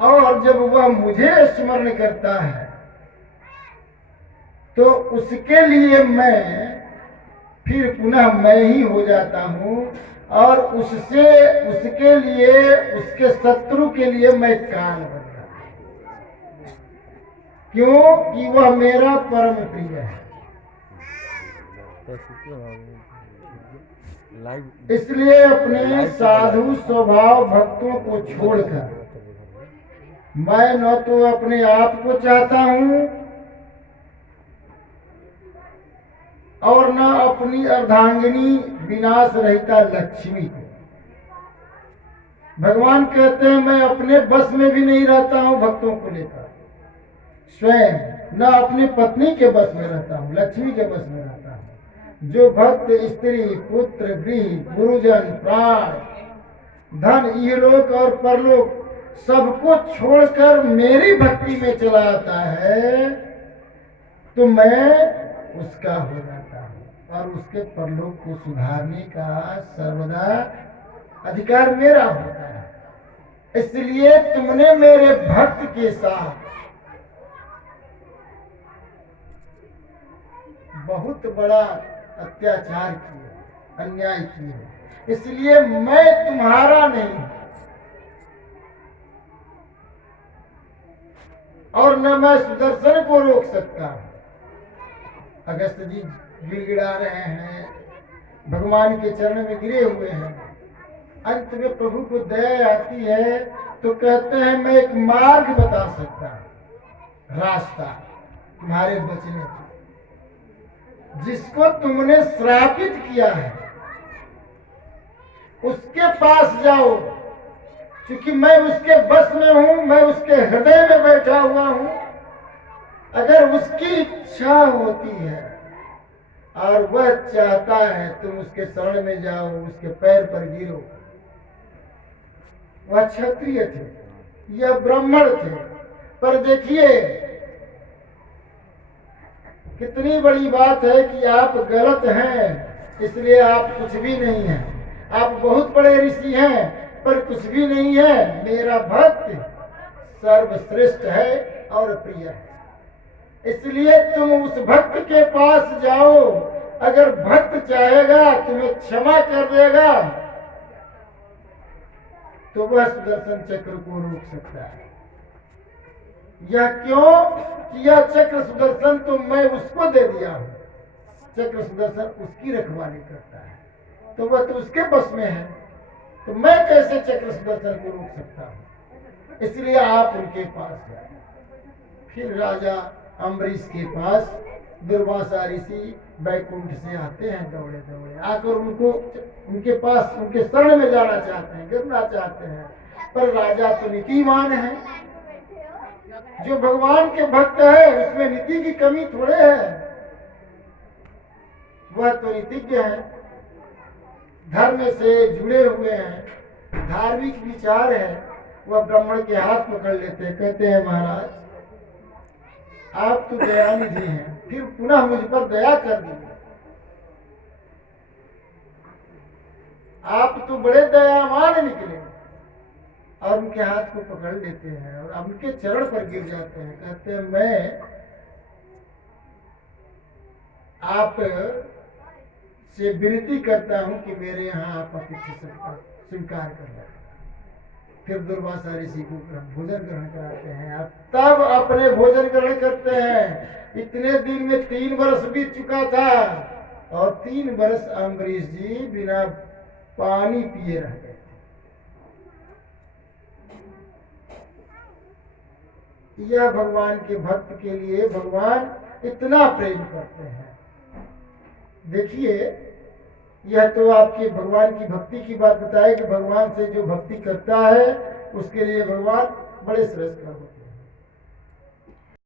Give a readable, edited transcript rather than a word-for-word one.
और जब वह मुझे स्मरण करता है तो उसके लिए मैं फिर पुनः मैं ही हो जाता हूँ, और उससे उसके लिए, उसके शत्रु के लिए मैं काल बन जाता हूँ। क्यों कि वह मेरा परम प्रिय है। इसलिए अपने साधु स्वभाव भक्तों को छोड़कर मैं न तो अपने आप को चाहता हूँ और न अपनी अर्धांगिनी विनाश रहिता लक्ष्मी को। भगवान कहते हैं मैं अपने बस में भी नहीं रहता हूँ भक्तों को लेकर, स्वयं न अपनी पत्नी के बस में रहता हूँ, लक्ष्मी के बस में रहता हूँ। जो भक्त स्त्री पुत्र गृह गुरुजन प्राण धन इहलोक और परलोक सबको छोड़कर मेरी भक्ति में चला आता है तो मैं उसका हो जाता हूँ और उसके परलोक को सुधारने का सर्वदा अधिकार मेरा होता है। इसलिए तुमने मेरे भक्त के साथ बहुत बड़ा अत्याचार किया, अन्याय किया, इसलिए मैं तुम्हारा नहीं और न मैं सुदर्शन को रोक सकता। अगस्त जी गिड़गिड़ा रहे हैं, भगवान के चरण में गिरे हुए हैं। अंत में प्रभु को दया आती है तो कहते हैं मैं एक मार्ग बता सकता हूं, रास्ता तुम्हारे बचने का। जिसको तुमने श्रापित किया है उसके पास जाओ, क्योंकि मैं उसके बस में हूं, मैं उसके हृदय में बैठा हुआ हूं। अगर उसकी इच्छा होती है और वह चाहता है तुम उसके शरण में जाओ, उसके पैर पर गिरो। वह क्षत्रिय थे, यह ब्राह्मण थे, पर देखिए कितनी बड़ी बात है कि आप गलत हैं इसलिए आप कुछ भी नहीं हैं। आप बहुत बड़े ऋषि हैं पर कुछ भी नहीं है। मेरा भक्त सर्वश्रेष्ठ है और प्रिय है, इसलिए तुम उस भक्त के पास जाओ। अगर भक्त चाहेगा तुम्हें क्षमा कर देगा तो वह सुदर्शन चक्र को रोक सकता है। यह क्यों कि यह चक्र सुदर्शन तो मैं उसको दे दिया हूं। चक्र सुदर्शन उसकी रखवाली करता है तो वह तो उसके बस में है, तो मैं कैसे चक्र सुदर्शन को रोक सकता हूं। इसलिए आप उनके पास जाए। फिर राजा अम्बरीश के पास दुर्वासा ऋषि बैकुंठ से आते हैं दौड़े दौड़े, आकर उनको उनके पास उनके शरण में जाना चाहते हैं, गिरना चाहते हैं। पर राजा तो नीतिमान है, जो भगवान के भक्त है उसमें नीति की कमी थोड़े है। वह तो नीतिज्ञ है, धर्म से जुड़े हुए हैं, धार्मिक विचार है। वह ब्राह्मण के हाथ पकड़ लेते हैं, कहते हैं महाराज आप तो दयानिधि हैं, फिर पुनः मुझ पर दया कर दीजिए। आप तो बड़े दयावान निकले। और उनके हाथ को पकड़ लेते हैं और उनके चरण पर गिर जाते हैं। कहते हैं मैं आप से विनती करता हूं कि मेरे यहाँ आप अतिथि स्वीकार कर लें। फिर दुर्वासा ऋषि को भोजन ग्रहण कराते हैं, आप तब अपने भोजन ग्रहण करते हैं। इतने दिन में 3 वर्ष बीत चुका था और 3 वर्ष अम्बरीश जी बिना पानी पिए रह गए। यह भगवान के भक्त के लिए भगवान इतना प्रेम करते हैं। देखिए यह तो आपके भगवान की भक्ति की बात बताए कि भगवान से जो भक्ति करता है उसके लिए भगवान बड़े श्रेष्ठ होते हैं।